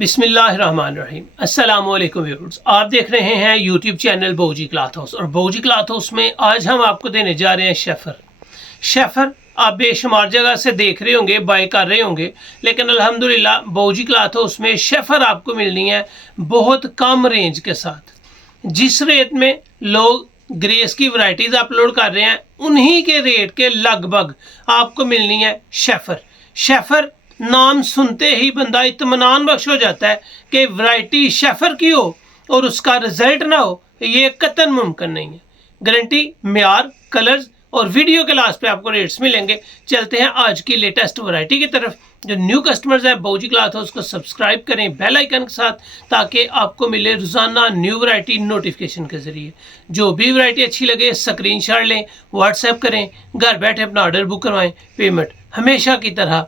बिस्मिल्लाहिर्रहमानिर्रहीम। अस्सलामुअलैकुम व्यूअर्स, आप देख रहे हैं यूट्यूब चैनल बौजी क्लॉथ हाउस और बौजी क्लॉथ हाउस में आज हम आपको देने जा रहे हैं शेफर। आप बेशुमार जगह से देख रहे होंगे, बाय कर रहे होंगे, लेकिन अल्हम्दुलिल्लाह बौजी क्लॉथ हाउस में शेफर आपको मिलनी है बहुत कम रेंज के साथ। जिस रेट में लोग ग्रेस की वैरायटीज़ अपलोड कर रहे हैं उन्हीं के रेट के लगभग आपको मिलनी है शेफर। नाम सुनते ही बंदा इत्मीनान बख्श हो जाता है कि वैरायटी शेफर की हो और उसका रिजल्ट ना हो, ये कतन मुमकिन नहीं है। गारंटी, म्यार, कलर्स और वीडियो के लास्ट पे आपको रेट्स मिलेंगे। चलते हैं आज की लेटेस्ट वैरायटी की तरफ। जो न्यू कस्टमर्स हैं बौजी क्लॉथ हाउस को सब्सक्राइब करें बेल आइकन के साथ, ताकि आपको मिले रोज़ाना न्यू वैरायटी नोटिफिकेशन के ज़रिए। जो भी वैरायटी अच्छी लगे स्क्रीनशॉट लें, व्हाट्सएप करें, घर बैठे अपना ऑर्डर बुक करवाएं। पेमेंट हमेशा की तरह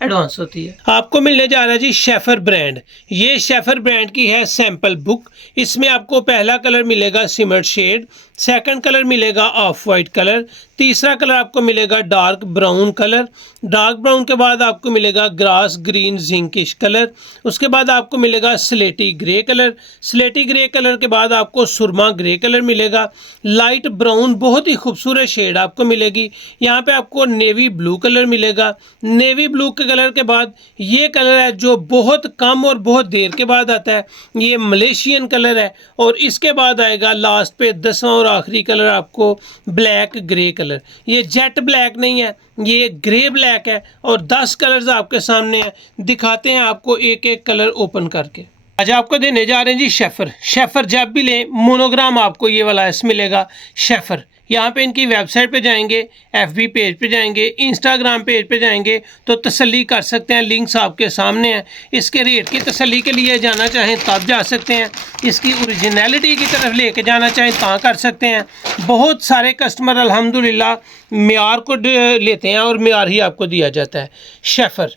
एडवांस होती है। आपको मिलने जा रहा है जी शेफर ब्रांड। ये शेफर ब्रांड की है सैंपल बुक। इसमें आपको पहला कलर मिलेगा सिमर शेड, सेकंड कलर मिलेगा ऑफ वाइट कलर, तीसरा कलर आपको मिलेगा dark brown colour, dark brown के बाद आपको मिलेगा ग्रास ग्रीन जिंकिश कलर, उसके बाद आपको मिलेगा स्लेटी ग्रे कलर, स्लेटी ग्रे कलर के बाद आपको सुरमा ग्रे कलर मिलेगा, लाइट ब्राउन बहुत ही खूबसूरत शेड आपको मिलेगी। यहाँ पे आपको नेवी ब्लू कलर मिलेगा। नेवी ब्लू के कलर के बाद ये कलर है जो बहुत कम और बहुत देर के बाद आता है, ये मलेशियन कलर है। और इसके बाद आएगा लास्ट पे 10वां और आखिरी कलर आपको ब्लैक ग्रे कलर। ये जेट ब्लैक नहीं है, ये ग्रे ब्लैक है। और 10 कलर्स आपके सामने हैं, दिखाते हैं आपको एक एक कलर ओपन करके। आज आपको देने जा रहे हैं जी शेफर। जब भी लें मोनोग्राम आपको ये वाला एस मिलेगा शेफर। यहाँ पे इनकी वेबसाइट पे जाएंगे, FB पेज पे जाएंगे, इंस्टाग्राम पेज पे जाएंगे तो तसल्ली कर सकते हैं। लिंक्स आपके सामने हैं। इसके रेट की तसल्ली के लिए जाना चाहें तब जा सकते हैं, इसकी ओरिजिनलिटी की तरफ लेके जाना चाहें ता कर सकते हैं। बहुत सारे कस्टमर अल्हम्दुलिल्लाह म्यार को लेते हैं और म्यार ही आपको दिया जाता है। शेफर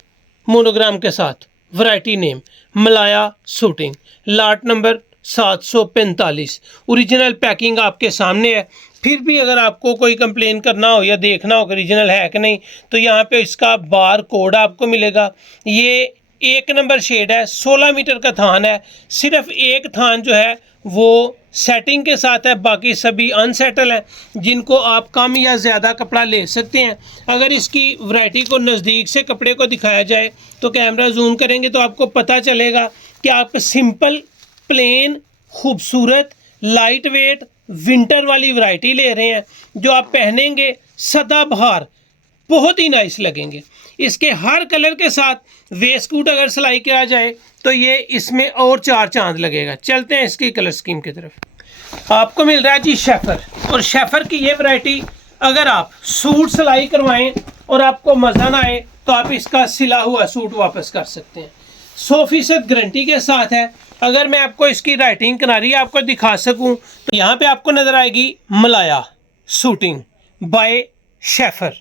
मोनोग्राम के साथ, वैरायटी नेम मलाया शूटिंग, लाट नंबर 745, ओरिजिनल पैकिंग आपके सामने है। फिर भी अगर आपको कोई कंप्लेन करना हो या देखना हो कि ओरिजिनल है कि नहीं, तो यहाँ पे इसका बार कोड आपको मिलेगा। ये 1 नंबर शेड है, 16 मीटर का थान है। सिर्फ एक थान जो है वो सेटिंग के साथ है, बाकी सभी अनसेटल हैं, जिनको आप कम या ज़्यादा कपड़ा ले सकते हैं। अगर इसकी वैरायटी को नज़दीक से कपड़े को दिखाया जाए तो कैमरा जूम करेंगे तो आपको पता चलेगा कि आप सिंपल, प्लेन, खूबसूरत, लाइट वेट विंटर वाली वैरायटी ले रहे हैं, जो आप पहनेंगे सदाबहार बहुत ही नाइस लगेंगे। इसके हर कलर के साथ वेस्टकोट अगर सिलाई किया जाए तो ये इसमें और 4 चांद लगेगा। चलते हैं इसकी कलर स्कीम की तरफ। आपको मिल रहा है जी शेफर। और शेफर की ये वैरायटी अगर आप सूट सिलाई करवाएं और आपको मज़ा ना आए तो आप इसका सिला हुआ सूट वापस कर सकते हैं। 100% गारंटी के साथ है। अगर मैं आपको इसकी राइटिंग किनारी आपको दिखा सकूं तो यहाँ पे आपको नज़र आएगी मलाया शूटिंग बाय शेफर।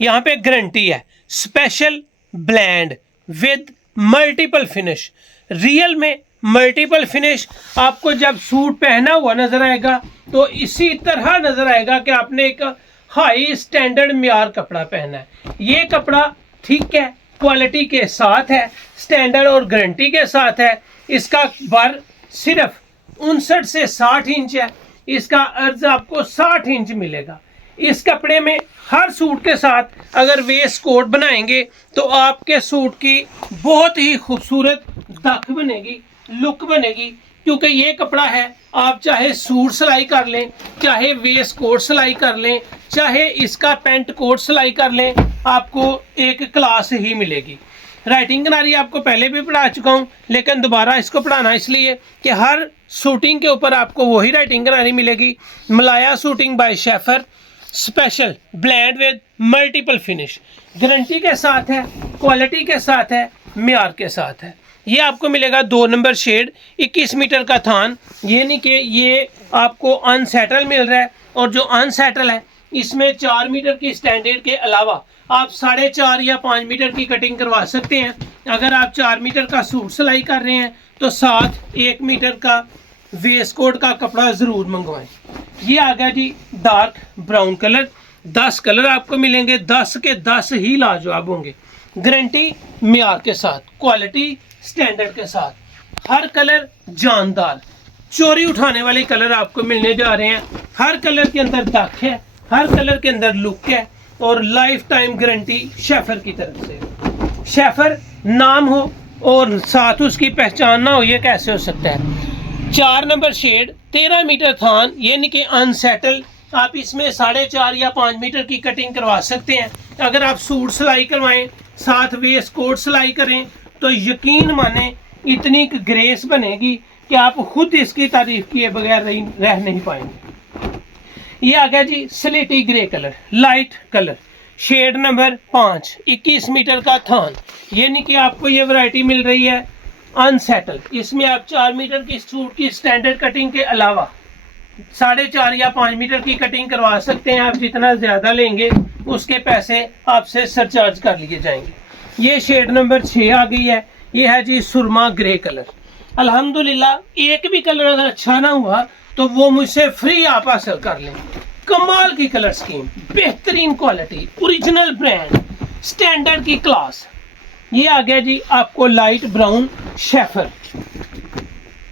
यहाँ पे गारंटी है special blend with multiple finish. Real में मल्टीपल फिनिश आपको जब सूट पहना हुआ नज़र आएगा तो इसी तरह नज़र आएगा कि आपने एक हाई स्टैंडर्ड म्यार कपड़ा पहना है। ये कपड़ा ठीक है, क्वालिटी के साथ है, स्टैंडर्ड और गारंटी के साथ है। इसका बर सिर्फ 59 से 60 इंच है। इसका अर्ज आपको 60 इंच मिलेगा। इस कपड़े में हर सूट के साथ अगर वेस्ट कोट बनाएंगे तो आपके सूट की बहुत ही खूबसूरत दख बनेगी, लुक बनेगी। क्योंकि ये कपड़ा है, आप चाहे सूट सिलाई कर लें, चाहे वेस्ट कोट सिलाई कर लें, चाहे इसका पेंट कोट सिलाई कर लें, आपको एक क्लास ही मिलेगी। राइटिंग किनारी आपको पहले भी पढ़ा चुका हूँ, लेकिन दोबारा इसको पढ़ाना इसलिए कि हर शूटिंग के ऊपर आपको वही राइटिंग किनारी मिलेगी। मलाया शूटिंग बाय शेफर, special blend with multiple finish, guarantee के साथ है, क्वालिटी के साथ है, म्यार के साथ है। ये आपको मिलेगा 2 नंबर शेड, 21 मीटर का थान। ये नहीं कि ये आपको अनसेटल मिल रहा है, और जो अनसेटल है इसमें 4 मीटर की स्टैंडर्ड के अलावा आप 4.5 या 5 मीटर की कटिंग करवा सकते हैं। अगर आप 4 मीटर का सूट सिलाई कर रहे हैं तो साथ 1 मीटर का वेस्ट कोट का कपड़ा ज़रूर मंगवाएं। ये आ गया जी डार्क ब्राउन कलर। 10 कलर आपको मिलेंगे, 10 के 10 ही लाजवाब होंगे। गारंटी म्यार के साथ, क्वालिटी स्टैंडर्ड के साथ। हर कलर जानदार, चोरी उठाने वाले कलर आपको मिलने जा रहे हैं। हर कलर के अंदर दाग है, हर कलर के अंदर लुक है और लाइफ टाइम गारंटी शेफर की तरफ से। शेफर नाम हो और साथ उसकी पहचान ना हो, ये कैसे हो सकता है। 4 नंबर शेड, 13 मीटर थान, यानी कि अनसेटल। आप इसमें 4.5 या 5 मीटर की कटिंग करवा सकते हैं। अगर आप सूट सिलाई करवाएं, साथ वेस्ट कोट सिलाई करें, तो यकीन माने इतनी ग्रेस बनेगी कि आप खुद इसकी तारीफ किए बगैर रह नहीं पाएंगे। ये आ गया जी स्लेटी grey colour, light colour, shade number 5, 21 metre का थान, यानी कि आपको ये वैरायटी मिल रही है अनसेटल। इसमें आप 4 मीटर की सूट की स्टैंडर्ड कटिंग के अलावा 4.5 या 5 मीटर की कटिंग करवा सकते हैं। आप जितना ज़्यादा लेंगे उसके पैसे आपसे सरचार्ज कर लिए जाएंगे। ये शेड नंबर 6 आ गई है। ये है जी सुरमा ग्रे कलर। अल्हम्दुलिल्लाह एक भी कलर अगर अच्छा ना हुआ तो वो मुझसे फ्री आप हासिल कर लें। कमाल की कलर स्कीम, बेहतरीन क्वालिटी, ओरिजिनल ब्रांड, स्टैंडर्ड की क्लास। ये आ गया जी आपको लाइट ब्राउन शेफर,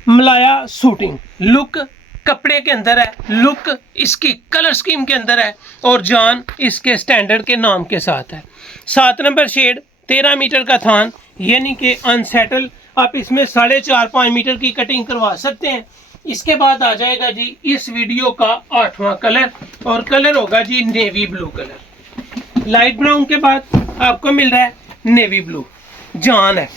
मलाया सूटिंग, लुक कपड़े के अंदर है, लुक इसकी कलर स्कीम के अंदर है और जान इसके स्टैंडर्ड के नाम के साथ है। 7 नंबर शेड, 13 मीटर का थान, यानी कि अनसेटल। आप इसमें 4.5-5 मीटर की कटिंग करवा सकते हैं। इसके बाद आ जाएगा जी इस वीडियो का 8वां कलर और कलर होगा जी navy blue colour. Light brown के बाद आपको मिल रहा है नेवी ब्लू। जान है,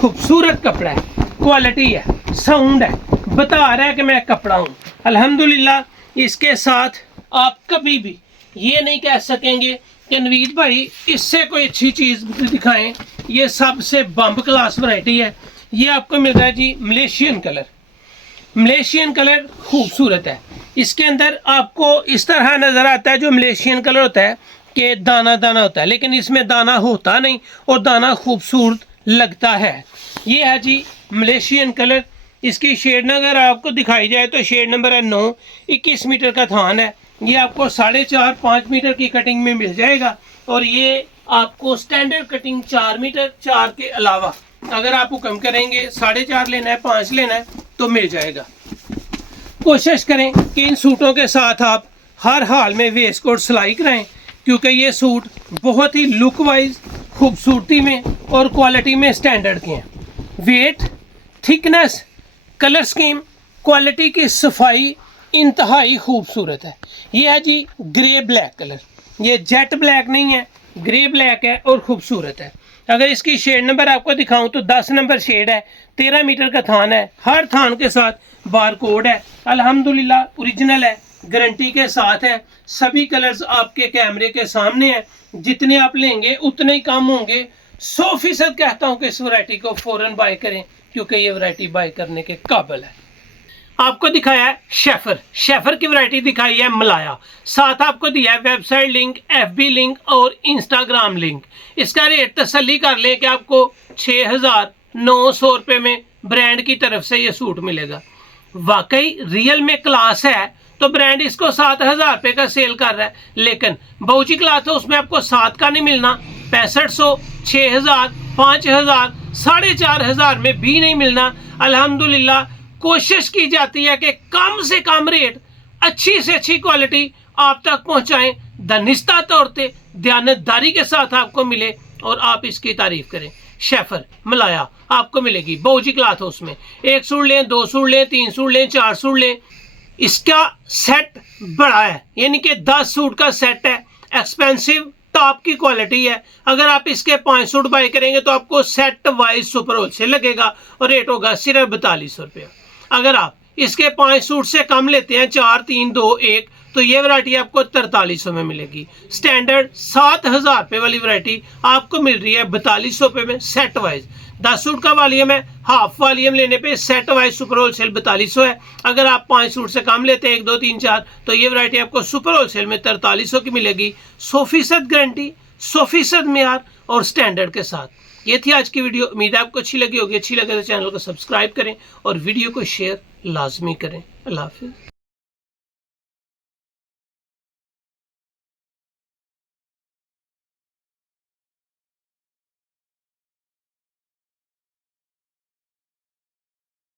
खूबसूरत कपड़ा है, क्वालिटी है, साउंड है, बता रहा है कि मैं कपड़ा हूँ। अल्हम्दुलिल्लाह इसके साथ आप कभी भी ये नहीं कह सकेंगे कि नवीद भाई इससे कोई अच्छी चीज़ दिखाएं। ये सबसे बम्ब क्लास वैरायटी है। ये आपको मिल रहा है जी मलेशियन कलर। मलेशियन कलर खूबसूरत है। इसके अंदर आपको इस तरह नज़र आता है, जो मलेशियन कलर होता है कि दाना दाना होता है, लेकिन इसमें दाना होता नहीं और दाना खूबसूरत लगता है। ये है जी मलेशियन कलर। इसकी शेड अगर आपको दिखाई जाए तो शेड नंबर है 9, 21 मीटर का थान है। ये आपको 4.5-5 मीटर की कटिंग में मिल जाएगा और ये आपको स्टैंडर्ड कटिंग 4 मीटर 4 के अलावा अगर आप हुक्म करेंगे 4.5 लेना है, 5 लेना है तो मिल जाएगा। कोशिश करें कि इन सूटों के साथ आप हर हाल में वेस्ट कोट सिलाई कराएं, क्योंकि ये सूट बहुत ही लुक वाइज, खूबसूरती में और क्वालिटी में स्टैंडर्ड के हैं। Weight, thickness, colour scheme, quality की सफाई इंतहाई खूबसूरत है। ये है जी ग्रे ब्लैक कलर। ये जेट ब्लैक नहीं है, ग्रे ब्लैक है और खूबसूरत है। अगर इसकी शेड नंबर आपको दिखाऊं तो 10 नंबर शेड है, 13 मीटर का थान है, हर थान के साथ बार कोड है। अल्हम्दुलिल्लाह ओरिजिनल है, गारंटी के साथ है। सभी कलर्स आपके कैमरे के सामने हैं। जितने आप लेंगे उतने ही कम होंगे। 100% कहता हूँ कि इस वैरायटी को फ़ौरन बाय करें, क्योंकि ये वैरायटी बाय करने के काबिल है। आपको दिखाया है शेफर, शेफर की वैरायटी दिखाई है मलाया, साथ आपको दिया है वेबसाइट लिंक, FB लिंक और इंस्टाग्राम लिंक। इसका रेट तसल्ली कर लें कि आपको 6,900 रुपये में ब्रांड की तरफ से ये सूट मिलेगा। वाकई रियल में क्लास है, तो ब्रांड इसको 7,000 रुपये का सेल कर रहा है, लेकिन बावर्ची क्लॉथ हाउस में आपको 7 का नहीं मिलना, 6500, 6,000, 5,000, 4,500 में भी नहीं मिलना। अल्हम्दुलिल्लाह कोशिश की जाती है कि कम से कम रेट, अच्छी से अच्छी क्वालिटी आप तक पहुंचाएं, दानिस्ता तौर पे दयानतदारी के साथ आपको मिले और आप इसकी तारीफ करें। शेफर मलाया आपको मिलेगी बावर्ची क्लॉथ हाउस में। 1 सूट लें, 2 सूट लें, 3 सूट लें, 4 सूट लें, इसका सेट बड़ा है, यानी कि 10 सूट का सेट है। एक्सपेंसिव टॉप की क्वालिटी है। अगर आप इसके 5 सूट बाय करेंगे तो आपको सेट वाइज सुपर होलसेल लगेगा और रेट होगा सिर्फ 4200 रुपया। अगर आप इसके 5 सूट से कम लेते हैं, 4, 3, 2, 1, तो ये वैरायटी आपको 4300 में मिलेगी। स्टैंडर्ड 7,000 रुपये वाली वैरायटी आपको मिल रही है 4200 रुपये में सेट वाइज। 10 सूट का वॉल्यूम है, हाफ वॉल्यूम लेने पे सेट वाइज सुपर होलसेल 4200 है। अगर आप 5 सूट से कम लेते हैं, 1, 2, 3, 4, तो ये वैरायटी आपको सुपर होलसेल में 4300 की मिलेगी। 100% गारंटी, 100% मेयार और स्टैंडर्ड के साथ। ये थी आज की वीडियो। उम्मीद है आपको अच्छी लगी होगी। अच्छी लगे तो चैनल को सब्सक्राइब करें और वीडियो को शेयर लाजमी करें। अल्लाह हाफिज़।